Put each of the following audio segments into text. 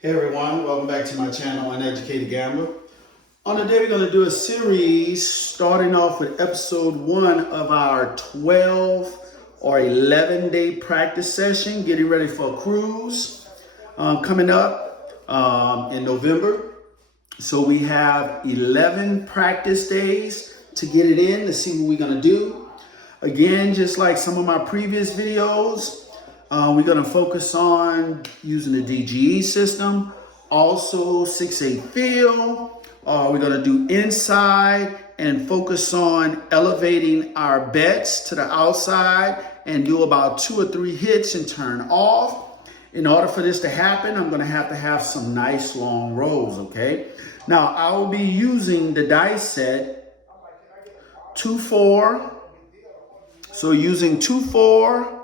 Hey everyone, welcome back to my channel, Uneducated Gambler. On today we're going to do a series starting off with episode 1 of our 12 or 11 day practice session, getting ready for a cruise coming up in November. So we have 11 practice days to get it in to see what we're going to do. Again, just like some of my previous videos, we're going to focus on using the DGE system, also 6-8 field. We're going to do inside and focus on elevating our bets to the outside and do about 2 or 3 hits and turn off. In order for this to happen, I'm going to have some nice long rolls, okay? Now, I will be using the dice set 2-4. So using 2-4,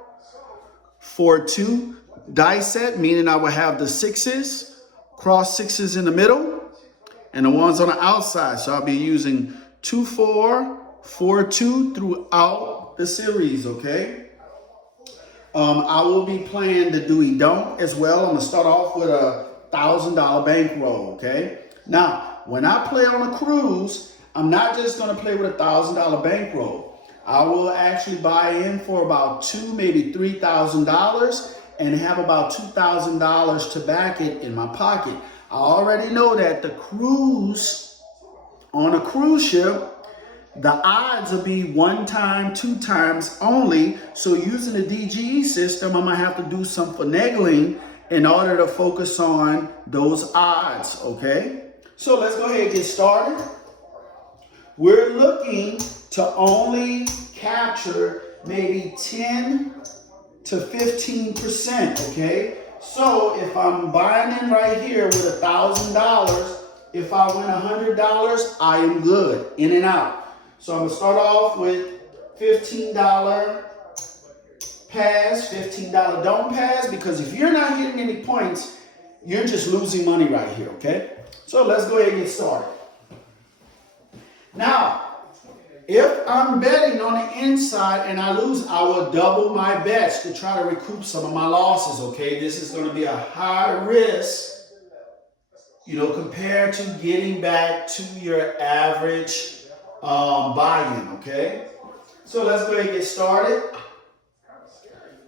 4-2 dice set, meaning I will have the 6s, cross 6s in the middle, and the ones on the outside. So I'll be using 2-4, 4-2 throughout the series, okay? I will be playing the do we don't as well. I'm gonna start off with a $1,000 bankroll, okay? Now, when I play on a cruise, I'm not just gonna play with a $1,000 bankroll. I will actually buy in for about $2,000, maybe $3,000 and have about $2,000 to back it in my pocket. I already know that the cruise, on a cruise ship, the odds will be 1 time, 2 times only. So using the DGE system, I'm gonna have to do some finagling in order to focus on those odds, okay? So let's go ahead and get started. We're looking to only capture maybe 10 to 15%, okay? So if I'm buying in right here with $1,000, if I win $100, I am good, in and out. So I'm gonna start off with $15 pass, $15 don't pass, because if you're not hitting any points, you're just losing money right here, okay? So let's go ahead and get started. Now, if I'm betting on the inside and I lose, I will double my bets to try to recoup some of my losses, okay? This is going to be a high risk, compared to getting back to your average buy-in, okay? So let's go ahead and get started.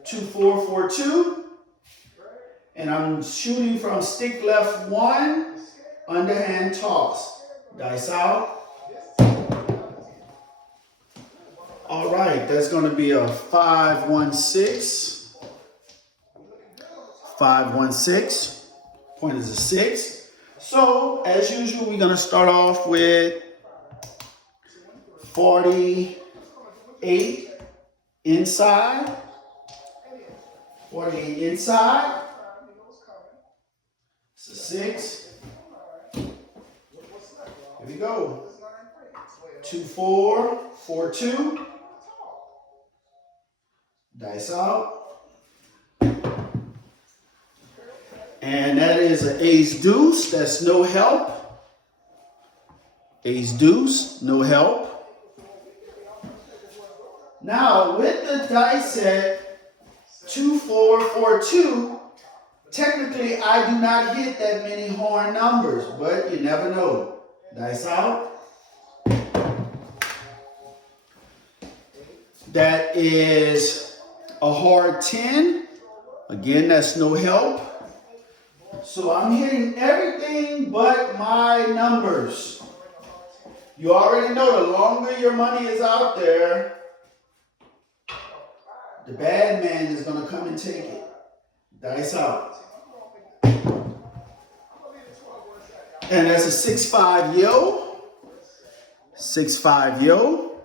2-4, 4-2. And I'm shooting from stick left 1, underhand toss. Dice out. All right, that's going to be a 5-1-6. 5-1-6. Point is a 6. So, as usual, we're going to start off with 48 inside. 48 inside. It's a 6. Here we go. 2-4, 4-2. Dice out. And that is an ace deuce. That's no help. Ace deuce, no help. Now, with the dice set 2-4, 4-2, technically I do not hit that many horn numbers, but you never know. Dice out. That is a hard 10. Again, that's no help. So I'm hitting everything but my numbers. You already know the longer your money is out there, the bad man is going to come and take it. Dice out. And that's a 6-5 yo. 6-5 yo.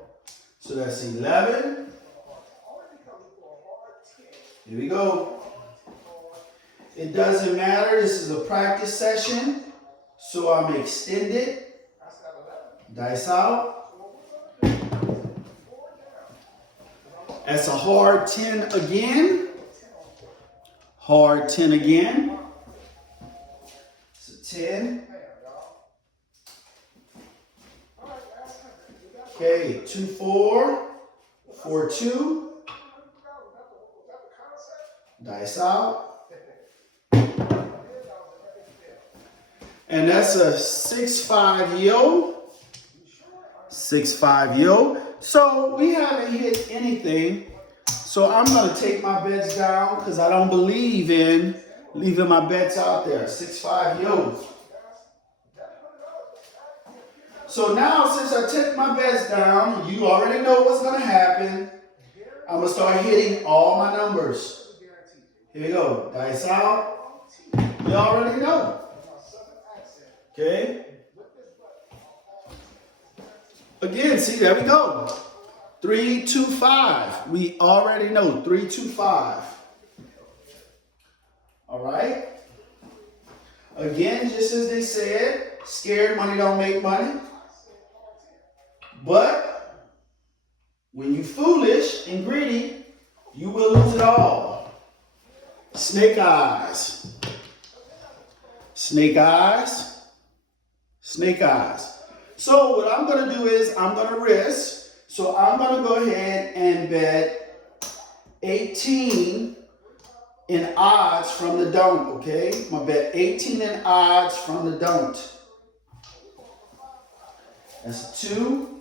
So that's 11. Here we go. It doesn't matter. This is a practice session. So I'm extended. Dice out. That's a hard 10 again. Hard 10 again. It's a 10. Okay, 2-4, 4-2. Dice out. And that's a 6-5 yo. 6-5 yo. So we haven't hit anything. So I'm going to take my bets down because I don't believe in leaving my bets out there. 6-5 yo. So now, since I took my bets down, you already know what's going to happen. I'm going to start hitting all my numbers. Here we go. Dice out. You already know. Okay. Again, see, there we go. 3, 2, 5. We already know 3, 2, 5. All right. Again, just as they said, scared money don't make money. But when you're foolish and greedy, you will lose it all. Snake eyes. Snake eyes. Snake eyes. So what I'm going to do is I'm going to risk. So I'm going to go ahead and bet 18 in odds from the don't, okay? I'm going to bet 18 in odds from the don't. That's a 2.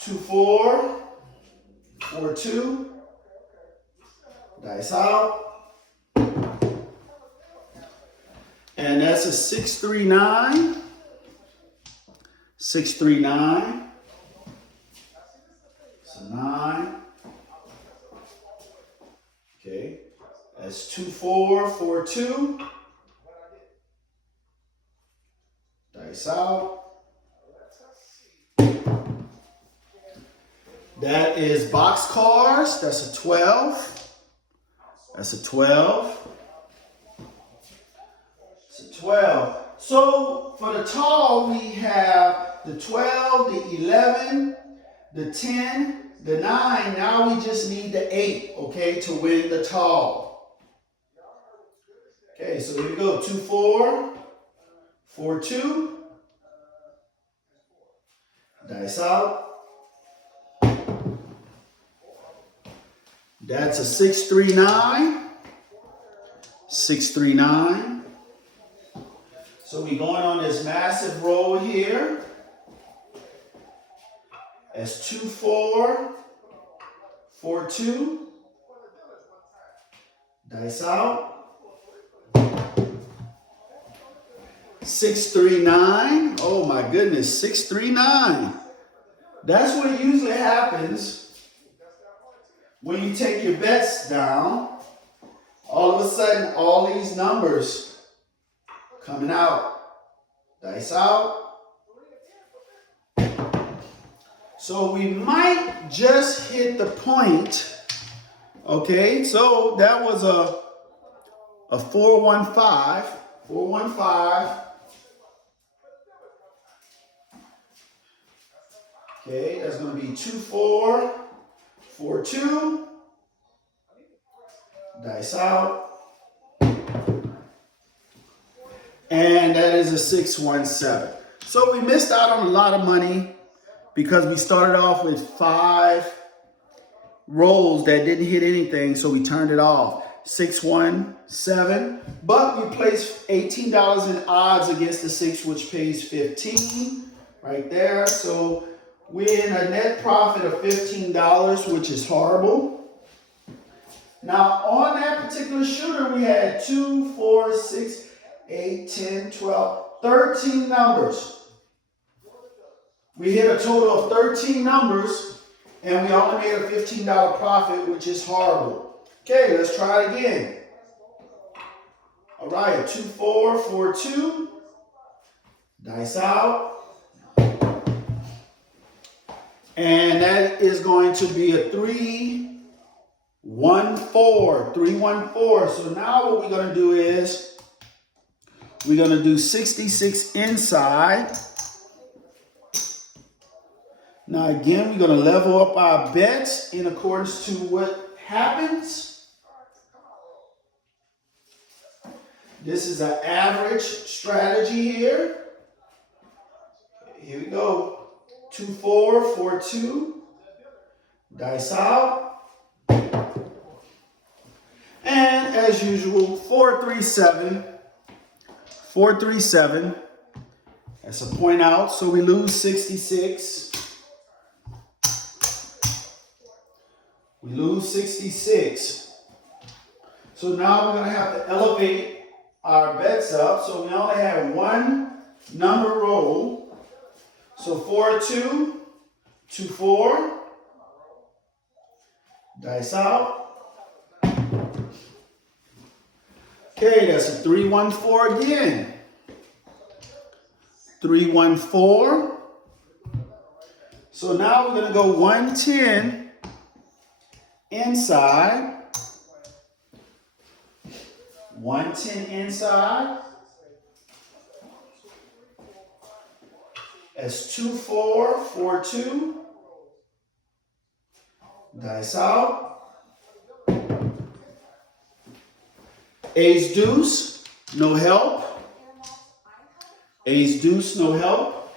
2, 4. 4, 2. Dice out. And that's a 6, 3, 9. 6, 3, 9. It's a 9. Okay. That's 2, 4. 4, 2. Dice out. That is box cars. That's a 12. That's a 12. It's a 12. So for the tall, we have the 12, the 11, the 10, the 9. Now we just need the 8, okay, to win the tall. Okay, so here we go. 2, 4. 4, 2. Dice out. That's a 6, 3, 9. 6, 3, 9. So we're going on this massive roll here. That's 2, 4. 4, 2. Dice out. 6, 3, 9. Oh my goodness, 6, 3, 9. That's what usually happens when you take your bets down. All of a sudden, all these numbers coming out. Dice out. So we might just hit the point. Okay, so that was a 415. 415. Okay, that's going to be 2, 4. 4, 2. Dice out. And that is a 6, 1, 7. So we missed out on a lot of money because we started off with 5 rolls that didn't hit anything, so we turned it off. 6, 1, 7. But we placed $18 in odds against the 6, which pays 15 right there. So we're in a net profit of $15, which is horrible. Now, on that particular shooter, we had 2, 4, 6, 8, 10, 12, 13 numbers. We hit a total of 13 numbers, and we only made a $15 profit, which is horrible. Okay, let's try it again. All right, 2, 4, 4, 2. Dice out. And that is going to be a 3, 1, 4. 3, 1, 4. So now what we're going to do is we're going to do 66 inside. Now again, we're going to level up our bets in accordance to what happens. This is an average strategy here. Here we go. 2, 4, 4, 2. Dice out. And as usual, 437. 437. That's a point out, so we lose 66. We lose 66. So now we're going to have to elevate our bets up. So we only have one number roll. So 4-2, 2-4. Dice out. Okay, that's a 3-1-4 again. 3-1-4. So now we're going to go 110 inside. 110 inside. That's 2-4, 4-2. Dice out. Ace deuce, no help. Ace deuce, no help.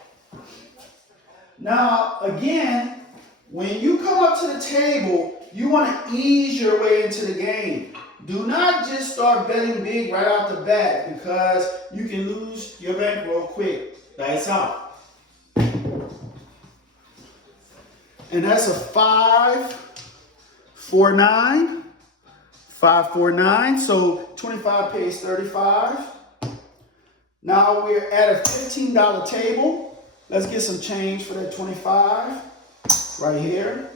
Now, again, when you come up to the table, you want to ease your way into the game. Do not just start betting big right off the bat because you can lose your bankroll quick. Dice out. And that's a 5-4-9. 5-4-9. So 25 pays 35. Now we're at a $15 table. Let's get some change for that 25 right here.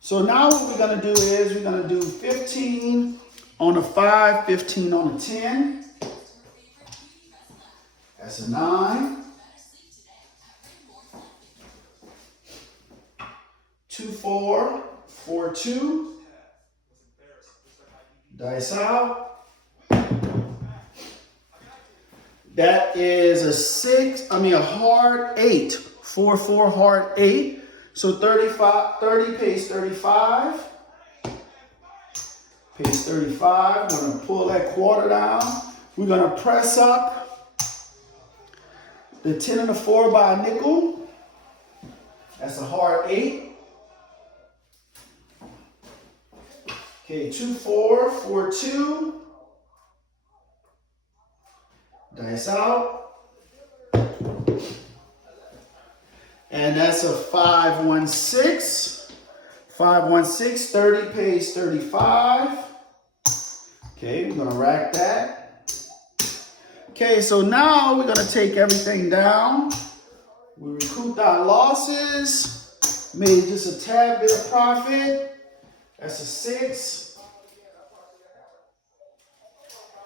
So now what we're going to do is we're going to do 15 on a 5, 15 on a 10. That's a 9. 2-4, 4-2. Dice out. That is a hard 8. 4-4 hard 8. So 30 pays 35. Pays 35. We're going to pull that quarter down. We're going to press up the 10 and a 4 by a nickel. That's a hard 8. Okay, 2-4, 4-2. Dice out. And that's a 5-1-6. 5-1-6, 30 pays 35. Okay, we're gonna rack that. Okay, so now we're gonna take everything down. We recouped our losses, made just a tad bit of profit. That's a 6.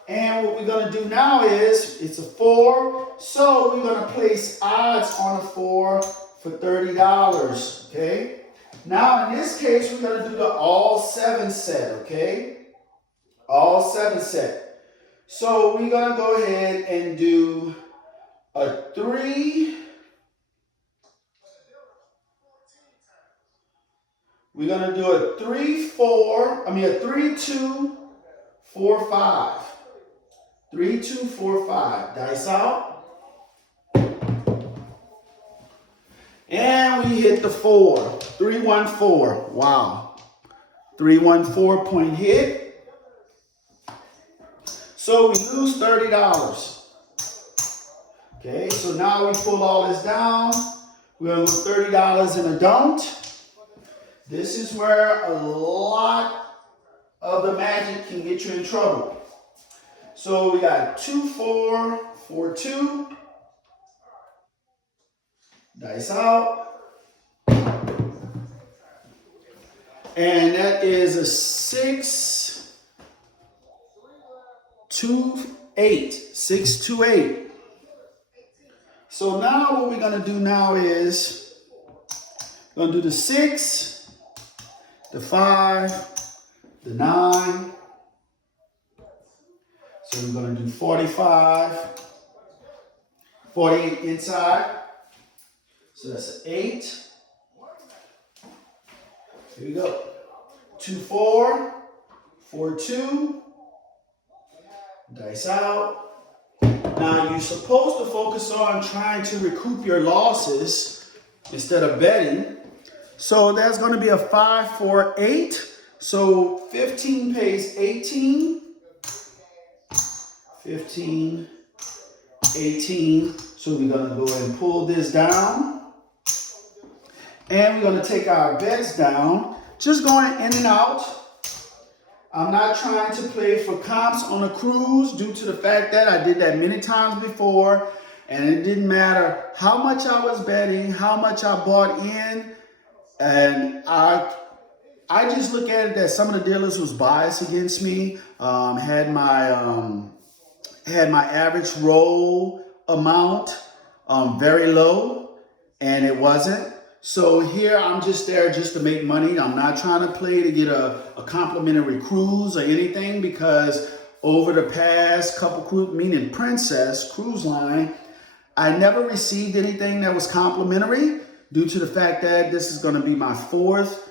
And what we're going to do now is, it's a 4. So we're going to place odds on a 4 for $30, okay? Now in this case, we're going to do the all 7 set, okay? All 7 set. So we're going to go ahead and do a 3. We're going to do a 3-2-4-5. 3-2-4-5. Dice out. And we hit the 4. 3-1-4. Wow. 3-1-4 point hit. So we lose $30. Okay, so now we pull all this down. We're going to lose $30 in a don't. This is where a lot of the magic can get you in trouble. So we got 2-4, 4-2. Dice out. And that is a 6-2-8. 6-2-8. So now what we're going to do now is we're going to do the 6, the 5, the 9. So we're going to do 45, 48 inside. So that's an 8. Here we go. 2-4, 4-2. Dice out. Now you're supposed to focus on trying to recoup your losses instead of betting. So that's going to be a 5-4-8. So 15 pays 18. 15, 18. So we're gonna go ahead and pull this down. And we're gonna take our bets down, just going in and out. I'm not trying to play for comps on a cruise due to the fact that I did that many times before, and it didn't matter how much I was betting, how much I bought in, and I just look at it that some of the dealers was biased against me. Had my average roll amount very low, and it wasn't. So here I'm just there just to make money. I'm not trying to play to get a complimentary cruise or anything, because over the past couple cruise, meaning Princess Cruise Line, I never received anything that was complimentary due to the fact that this is going to be my 4th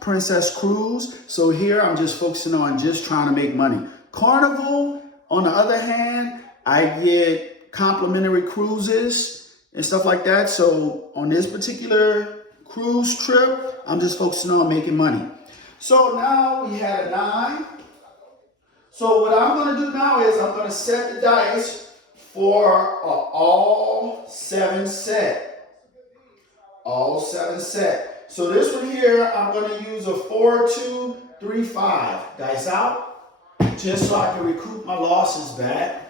Princess Cruise. So here I'm just focusing on just trying to make money. Carnival, on the other hand, I get complimentary cruises and stuff like that. So on this particular cruise trip, I'm just focusing on making money. So now we had a 9. So what I'm going to do now is I'm going to set the dice for an all 7 set. All 7 set. So this one here, I'm going to use a 4, 2, 3, 5. Dice out, just so I can recoup my losses back.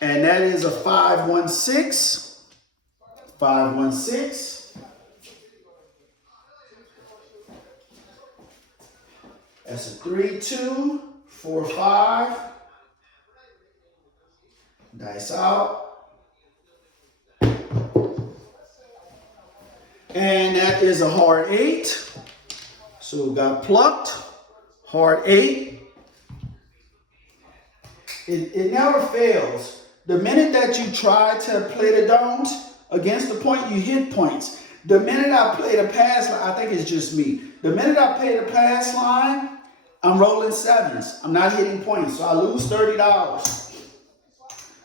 And that is a 5, 1, 6. 5, 1, 6. That's a 3, 2, 4, 5. Dice out. And that is a hard 8. So we got plucked. Hard 8. It never fails. The minute that you try to play the don't against the point, you hit points. The minute I play the pass line, I think it's just me. The minute I play the pass line, I'm rolling 7s. I'm not hitting points, so I lose $30.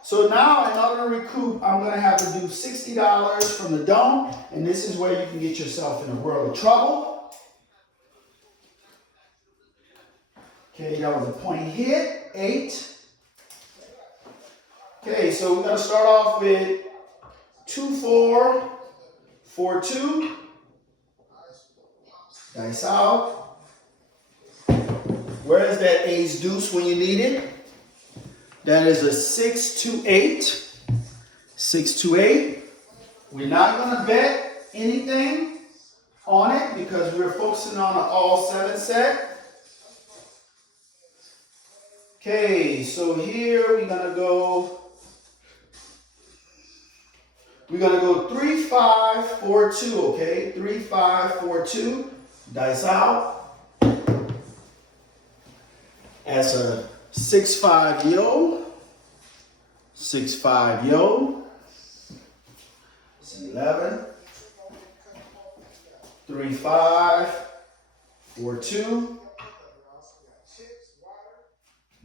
So now in order to recoup, I'm going to have to do $60 from the don't, and this is where you can get yourself in a world of trouble. Okay, that was a point hit, 8. Okay, so we're going to start off with 2, 4, 4, 2. Dice out. Where is that ace deuce when you need it? That is a 6, 2, 8. 6, 2, 8. We're not going to bet anything on it because we're focusing on an all 7 set. Okay, so here we're going to go. We're going to go 3, 5, 4, 2, okay? 3, 5, 4, 2. Dice out. That's a 6, 5, yo. 6, 5, yo. It's 11. 3, 5, 4, 2.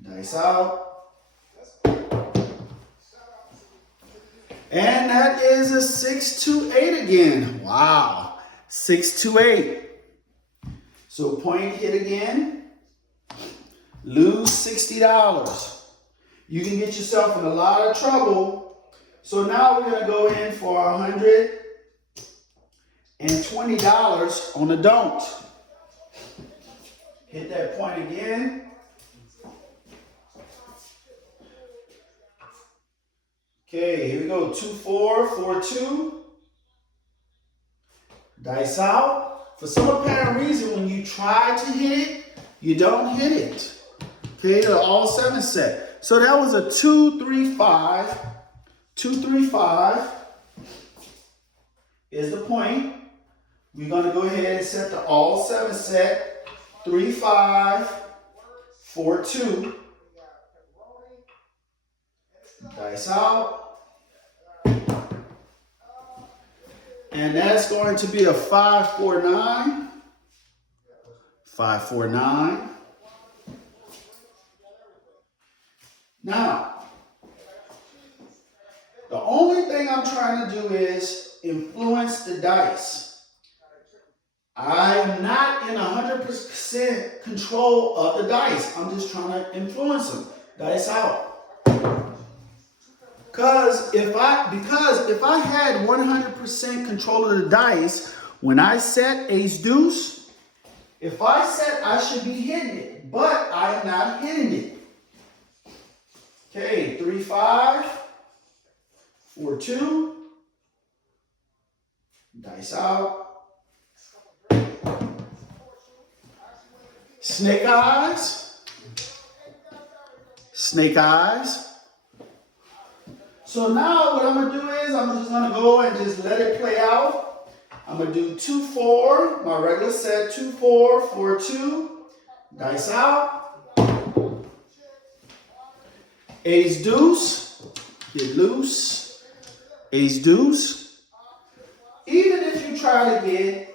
Dice out. And that is a 6, 2, 8 again. Wow. 6, 2, 8. So point hit again. Lose $60. You can get yourself in a lot of trouble. So now we're going to go in for $120 on the don't. Hit that point again. Okay, here we go. 2, 4, 4, 2. Dice out. For some apparent reason, when you try to hit it, you don't hit it. Okay, the all 7 set. So that was a 2, 3, 5. 2, 3, 5 is the point. We're going to go ahead and set the all 7 set. 3, 5, 4, 2. Dice out. And that's going to be a 5, 4, 9. 5, 4, 9. Now, the only thing I'm trying to do is influence the dice. I'm not in 100% control of the dice. I'm just trying to influence them. Dice out. Because if I had 100% control of the dice, when I set ace deuce, if I set, I should be hitting it, but I am not hitting it. Okay, 3-5, 4-2, dice out. Snake eyes. Snake eyes. So now what I'm going to do is I'm just going to go and just let it play out. I'm going to do 2-4, my regular set, 2-4, 4-2, dice out. Ace deuce, get loose, ace deuce. Even if you try to get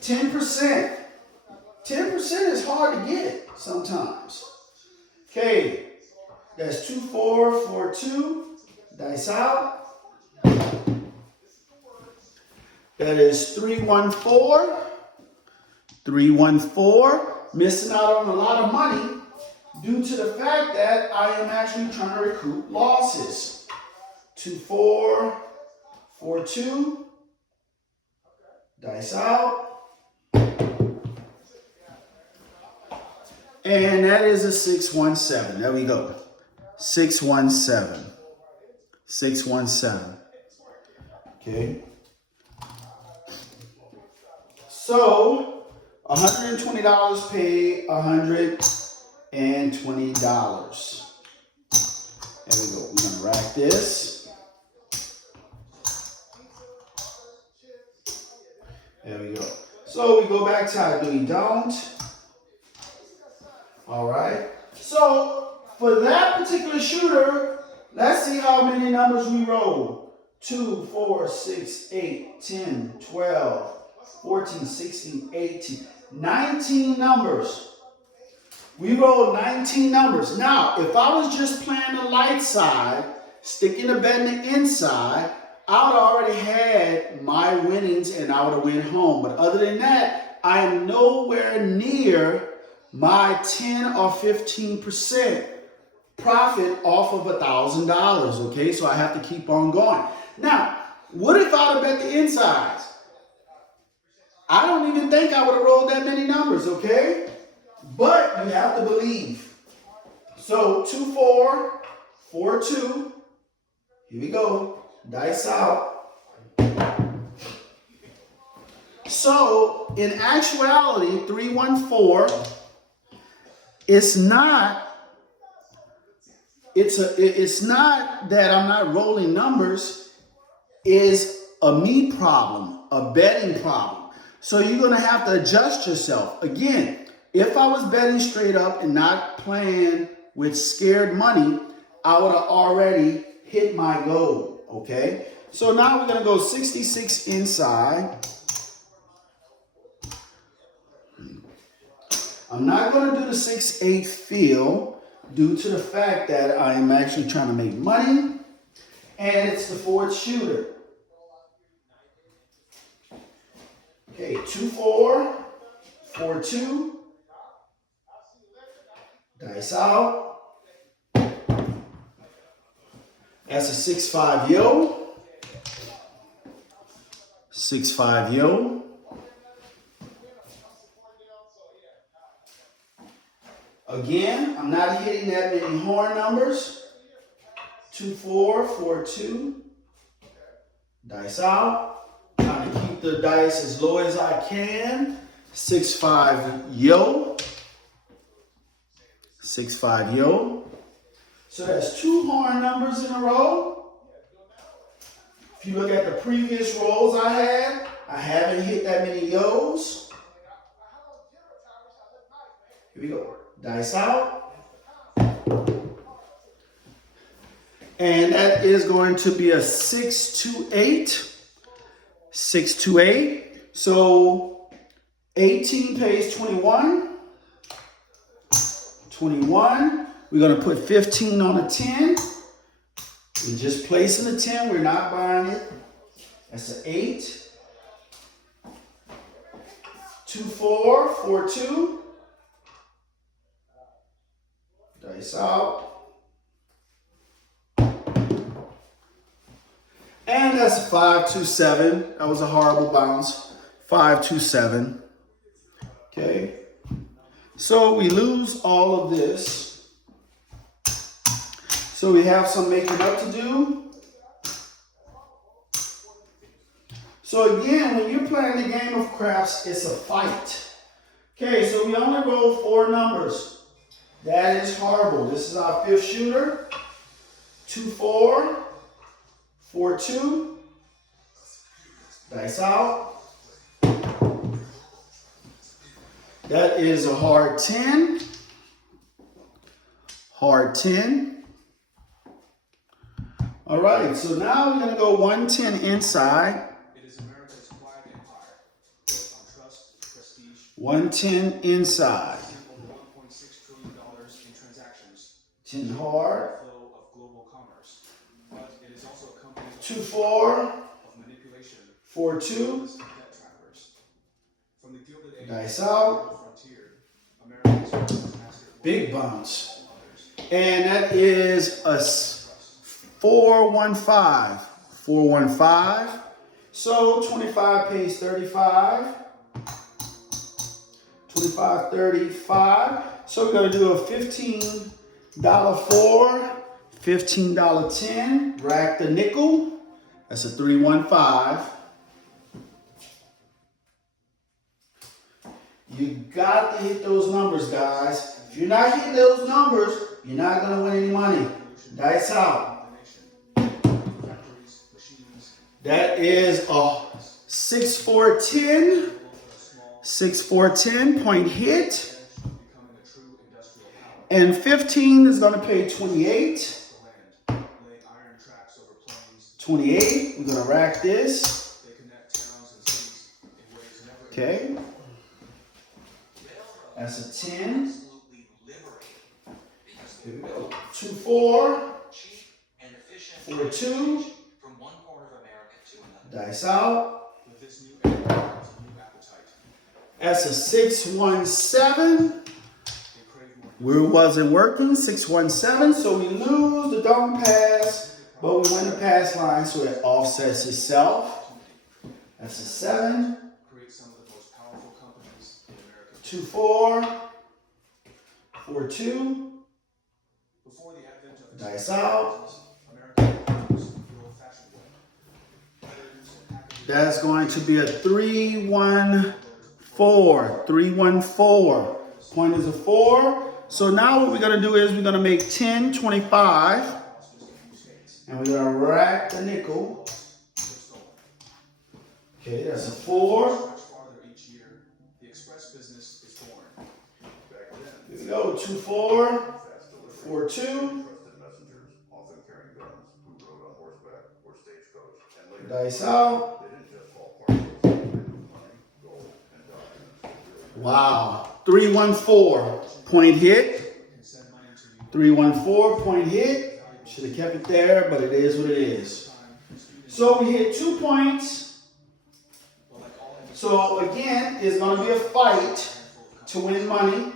10%, 10% is hard to get sometimes. Okay. That's 2-4, 4-2, dice out. That is 3-1-4, 3-1-4. Missing out on a lot of money due to the fact that I am actually trying to recoup losses. 2-4, 4-2, dice out. And that is a 6-1-7. There we go. 6-1-7. 6-1-7. Okay. So $120 paid, $120. There we go. We're gonna rack this. There we go. So we go back to our do don't. All right. So for that particular shooter, let's see how many numbers we roll. 2, 4, 6, 8, 10, 12, 14, 16, 18, 19 numbers. We rolled 19 numbers. Now, if I was just playing the light side, sticking the bet in the inside, I would have already had my winnings and I would have went home. But other than that, I am nowhere near my 10 or 15% profit off of $1,000, okay? So I have to keep on going. Now, what if I would have bet the insides? I don't even think I would have rolled that many numbers, okay? But you have to believe. So 2-4, 4-2. Here we go. Dice out. So in actuality, 3-1-4. It's not that I'm not rolling numbers. It's a me problem, a betting problem. So you're going to have to adjust yourself. Again, if I was betting straight up and not playing with scared money, I would have already hit my goal, okay? So now we're going to go 66 inside. I'm not going to do the 6-8 fill due to the fact that I am actually trying to make money, and it's the fourth shooter. Okay, 2-4, 4-2, dice out. That's a 6-5 yo. 6-5 yo. Again, I'm not hitting that many horn numbers. 2-4, 4-2. Dice out. Trying to keep the dice as low as I can. 6-5 yo. 6-5 yo. So that's 2 horn numbers in a row. If you look at the previous rolls I haven't hit that many yos. Here we go. Dice out. And that is going to be a 6-8. 6-8. So 18 pays 21. 21. We're going to put 15 on a 10. We're just placing the 10. We're not buying it. That's an 8. 2-4, 4-2. Dice out. And that's 527. That was a horrible bounce. 527. Okay. So we lose all of this. So we have some making up to do. So again, when you're playing the game of craps, it's a fight. Okay, so we only roll 4 numbers. That is horrible. This is our 5th shooter. 2-4, 4-2. Dice out. That is a hard 10. Hard 10. All right, so now we're going to go 110 inside. 110 inside. 10 hard. 2-4. 4-2. Dice out. Big bounce. And that is a 4-1-5. 4-1-5. So 25 pays 35. 25, 35. So we're going to do a $15 4, $15 10. Rack the nickel. That's a 3-1-5. You got to hit those numbers, guys. If you're not hitting those numbers, you're not going to win any money. Dice out. That is a 6-4-10. 6-4-10 point hit. And 15 is going to pay 28. 28. We're going to rack this. Okay. That's a 10. Here we go. 2-4. 4-2. Dice out. That's a 6-1-7. Where wasn't working. 6-1-7. So we lose the don't pass, but we win the pass line, so it offsets itself. That's a 7. 2-4. 4-2. Dice out. That's going to be a 3-1-4. 3-1-4. Point is a 4. So now what we're going to do is we're going to make 10, 25. And we're going to rack the nickel. Okay, that's a 4. Here we go. 2-4. 4-2. Dice out. Wow. 3-1-4 point hit. 3-1-4 point hit. Should have kept it there, but it is what it is. So we hit 2 points. So again, it's going to be a fight to win money.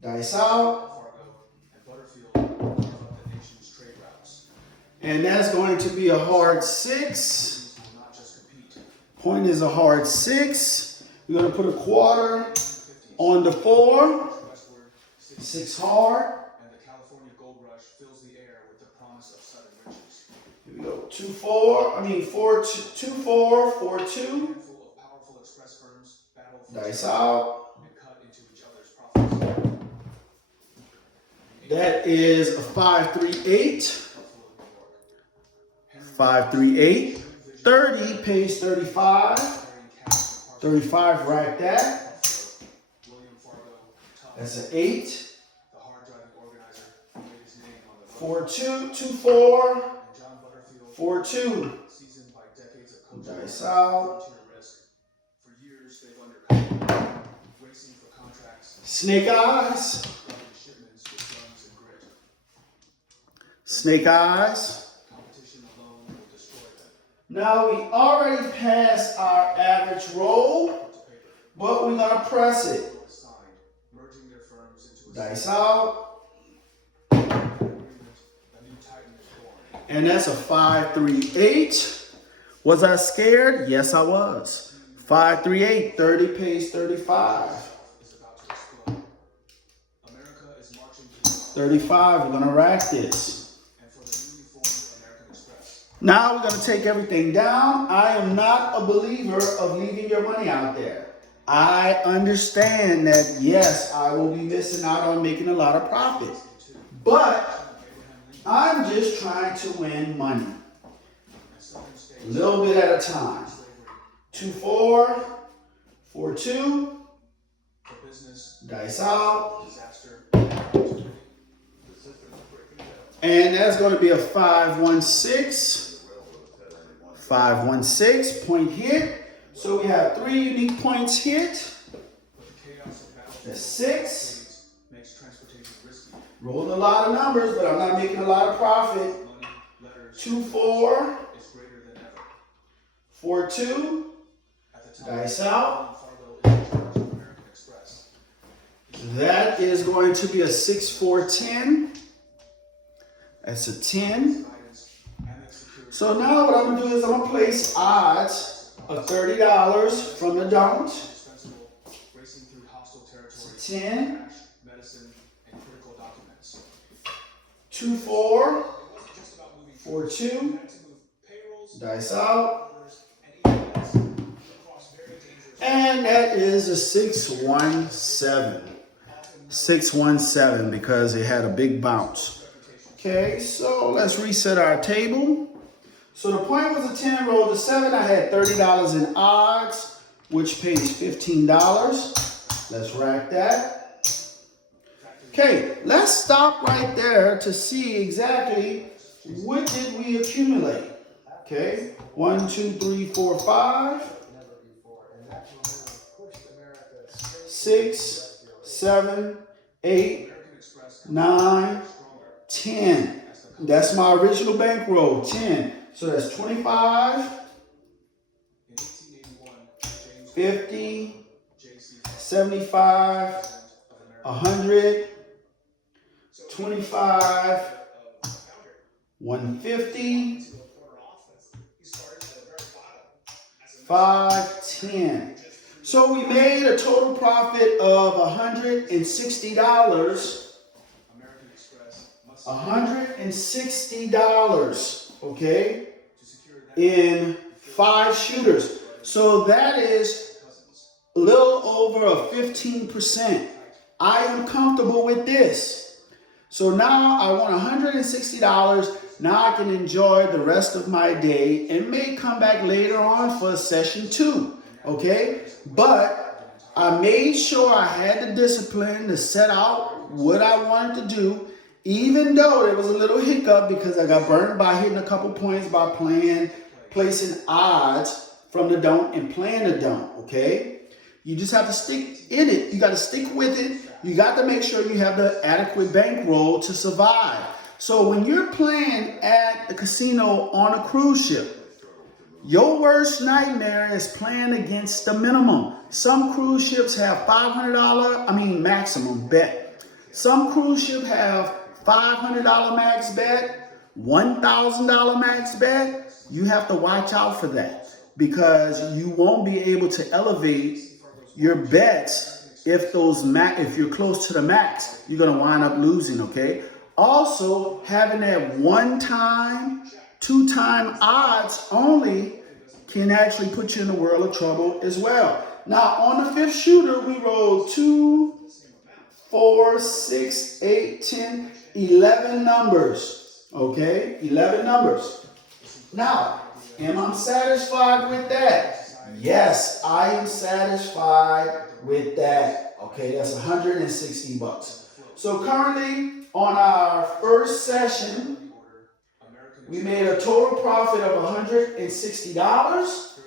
Dice out. And that's going to be a hard 6. Point is a hard 6. We're going to put a quarter on the 4. 6 hard. Here we go. 2-4. 2-4. 4-2. Dice out. That is a 5-3-8. 5-3-8. 30 pays 35. 35, rack that. That's an 8. 4-2, 2-4, 4-2. Dice out. Snake eyes. Snake eyes. Now we already passed our average roll, but we're going to press it. Dice out. And that's a 5, 3, 8. Was I scared? Yes, I was. 5, 3, 8. 30 pays 35. 35. We're gonna rack this. Now we're gonna take everything down. I am not a believer of leaving your money out there. I understand that, yes, I will be missing out on making a lot of profit. But I'm just trying to win money. A little bit at a time. 2, 4, 4, 2. Dice out. And that's going to be a 5, 1, 6. 5, 1, 6 point hit. So we have 3 unique points hit. That's 6. Rolled a lot of numbers, but I'm not making a lot of profit. 2, 4. 4, 2. Dice out. That is going to be a 6, 4, 10. That's a 10. So now what I'm going to do is I'm going to place odds of $30 from the don't. It's a 10. 2, 4. 4, 2. Dice out. And that is a 6, 1, 7. 6, 1, 7 because it had a big bounce. Okay, so let's reset our table. So the point was a 10, rolled a 7. I had $30 in odds, which pays $15. Let's rack that. Okay, let's stop right there to see exactly what did we accumulate. Okay, 1, 2, 3, 4, 5, 6, 7, 8, 9, 10. That's my original bankroll, 10. So that's 25, 50, 75, 100, 25, 150, 5, 10. So we made a total profit of $160. $160, okay, in 5 shooters. So that is a little over a 15%. I am comfortable with this. So now I want $160. Now I can enjoy the rest of my day and may come back later on for session 2, okay? But I made sure I had the discipline to set out what I wanted to do, even though there was a little hiccup because I got burned by hitting a couple points by placing odds from the don't and playing the don't, okay? You just have to stick in it. You got to stick with it. You got to make sure you have the adequate bankroll to survive. So when you're playing at the casino on a cruise ship, your worst nightmare is playing against the minimum. Some cruise ships have $500, maximum bet. Some cruise ships have $500 max bet, $1,000 max bet. You have to watch out for that because you won't be able to elevate your bets if you're close to the max. You're gonna wind up losing, okay? Also, having that 1-time, 2-time odds only can actually put you in a world of trouble as well. Now, on the 5th shooter, we rolled 2, 4, 6, 8, 10, 11 numbers, okay? 11 numbers. Now, am I satisfied with that? Yes, I am satisfied with that. Okay, that's $160. So currently, on our first session, we made a total profit of $160.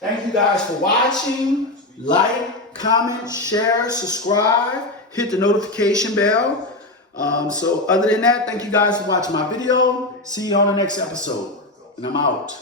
Thank you guys for watching. Like, comment, share, subscribe, hit the notification bell. So other than that, thank you guys for watching my video. See you on the next episode. And I'm out.